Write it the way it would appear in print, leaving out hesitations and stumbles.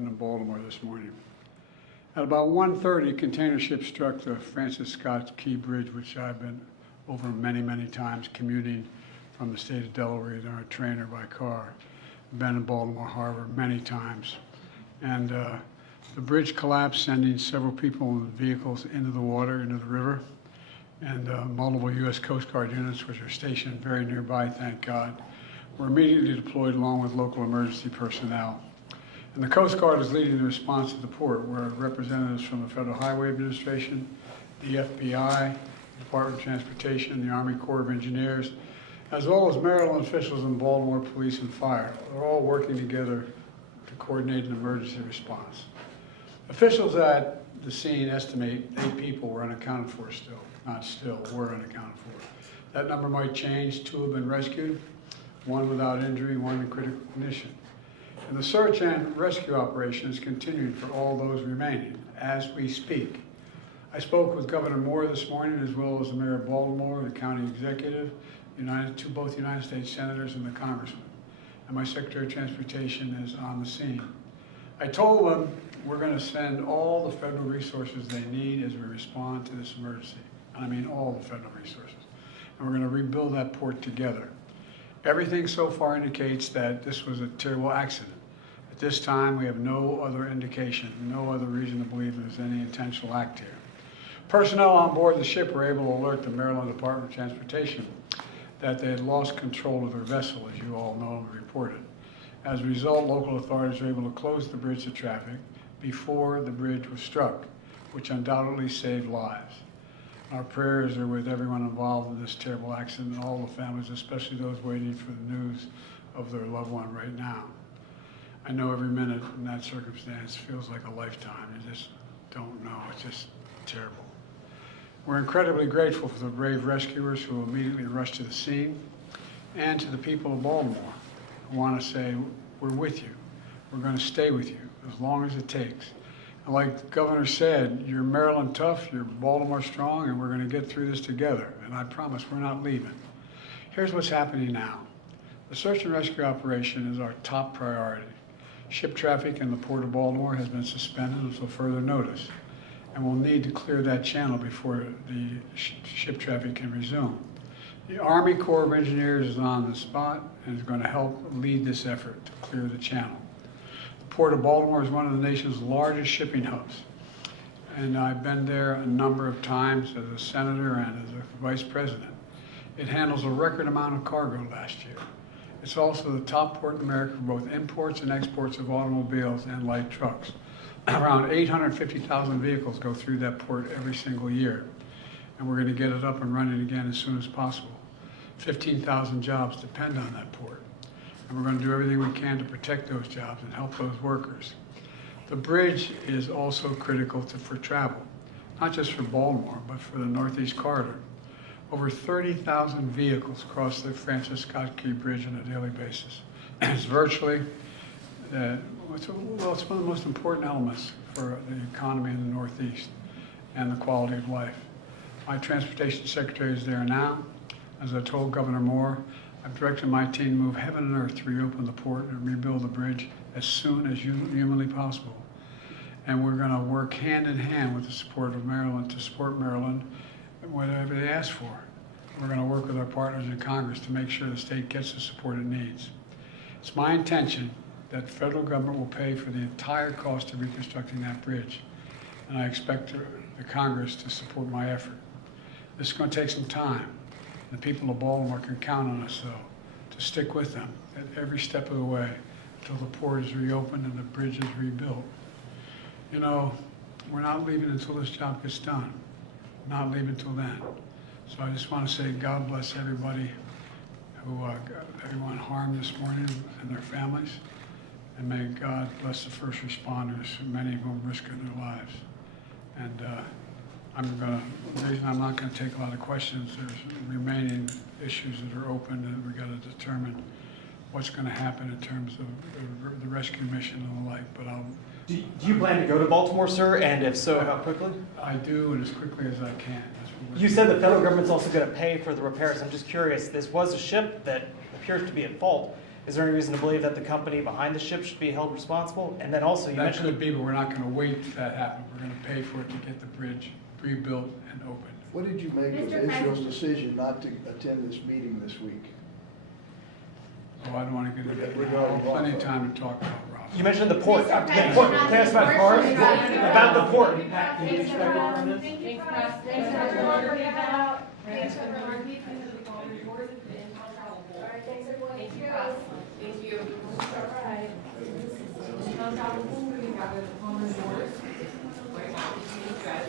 happened in Baltimore this morning. At about 1:30, container ship struck the Francis Scott Key Bridge, which I've been over many, many times commuting from the state of Delaware in our trainer by car. Been in Baltimore Harbor many times. And the bridge collapsed, sending several people and vehicles into the water, into the river. And multiple U.S. Coast Guard units, which are stationed very nearby, thank God, were immediately deployed along with local emergency personnel. And the Coast Guard is leading the response at the port, where representatives from the Federal Highway Administration, the FBI, the Department of Transportation, the Army Corps of Engineers, as well as Maryland officials and Baltimore Police and Fire, are all working together to coordinate an emergency response. Officials at the scene estimate 8 people were unaccounted for still. Not still, were unaccounted for. That number might change. 2 have been rescued, 1 without injury, 1 in critical condition. And the search and rescue operation is continuing for all those remaining as we speak. I spoke with Governor Moore this morning, as well as the Mayor of Baltimore, the county executive, both United States senators and the congressman. And my Secretary of Transportation is on the scene. I told them we're going to send all the federal resources they need as we respond to this emergency. And I mean all the federal resources. And we're going to rebuild that port together. Everything so far indicates that this was a terrible accident. At this time, we have no other indication, no other reason to believe there's any intentional act here. Personnel on board the ship were able to alert the Maryland Department of Transportation that they had lost control of their vessel, as you all know and reported. As a result, local authorities were able to close the bridge to traffic before the bridge was struck, which undoubtedly saved lives. Our prayers are with everyone involved in this terrible accident and all the families, especially those waiting for the news of their loved one right now. I know every minute in that circumstance feels like a lifetime. You just don't know. It's just terrible. We're incredibly grateful for the brave rescuers who immediately rushed to the scene, and to the people of Baltimore who want to say, we're with you. We're going to stay with you as long as it takes. And like the governor said, you're Maryland tough, you're Baltimore strong, and we're going to get through this together. And I promise we're not leaving. Here's what's happening now. The search and rescue operation is our top priority. Ship traffic in the Port of Baltimore has been suspended until further notice, and we'll need to clear that channel before the ship traffic can resume. The Army Corps of Engineers is on the spot and is going to help lead this effort to clear the channel. The Port of Baltimore is one of the nation's largest shipping hubs, and I've been there a number of times as a senator and as a vice president. It handles a record amount of cargo last year. It's also the top port in America for both imports and exports of automobiles and light trucks. Around 850,000 vehicles go through that port every single year, and we're going to get it up and running again as soon as possible. 15,000 jobs depend on that port, and we're going to do everything we can to protect those jobs and help those workers. The bridge is also critical for travel, not just for Baltimore, but for the Northeast Corridor. Over 30,000 vehicles cross the Francis Scott Key Bridge on a daily basis. It's virtually, it's one of the most important elements for the economy in the Northeast and the quality of life. My transportation secretary is there now. As I told Governor Moore, I've directed my team to move heaven and earth to reopen the port and rebuild the bridge as soon as humanly possible. And we're going to work hand in hand with the support of Maryland to support Maryland whatever they ask for. We're going to work with our partners in Congress to make sure the state gets the support it needs. It's my intention that the federal government will pay for the entire cost of reconstructing that bridge, and I expect the Congress to support my effort. This is going to take some time. The people of Baltimore can count on us, though, to stick with them at every step of the way until the port is reopened and the bridge is rebuilt. You know, we're not leaving until this job gets done. Not leaving until then. So I just want to say God bless everybody who got everyone harmed this morning and their families. And may God bless the first responders, many of whom risked their lives. And the reason I'm not going to take a lot of questions, there's remaining issues that are open, and we've got to determine what's going to happen in terms of the rescue mission and the like. But Do you plan to go to Baltimore, sir? And if so, how quickly? I do, and as quickly as I can. You said the federal government's also going to pay for the repairs. I'm just curious, this was a ship that appears to be at fault. Is there any reason to believe that the company behind the ship should be held responsible? And then also, you That mentioned could be, but we're not going to wait till that happens. We're going to pay for it to get the bridge rebuilt and opened. What did you make of Mr. Israel's President. decision not to attend this meeting this week? Oh, I don't want to get into that. Regarding Plenty of Rockwell. time to talk about Ross. you mentioned the port. Mr. The President, port. not Can I ask about the cars? port. About the port. Thanks, everyone. Thanks, everyone. Thanks, everyone. All right, thanks, everyone. Thank you. Thank you. All right. We have the common doors. Right now, you guys.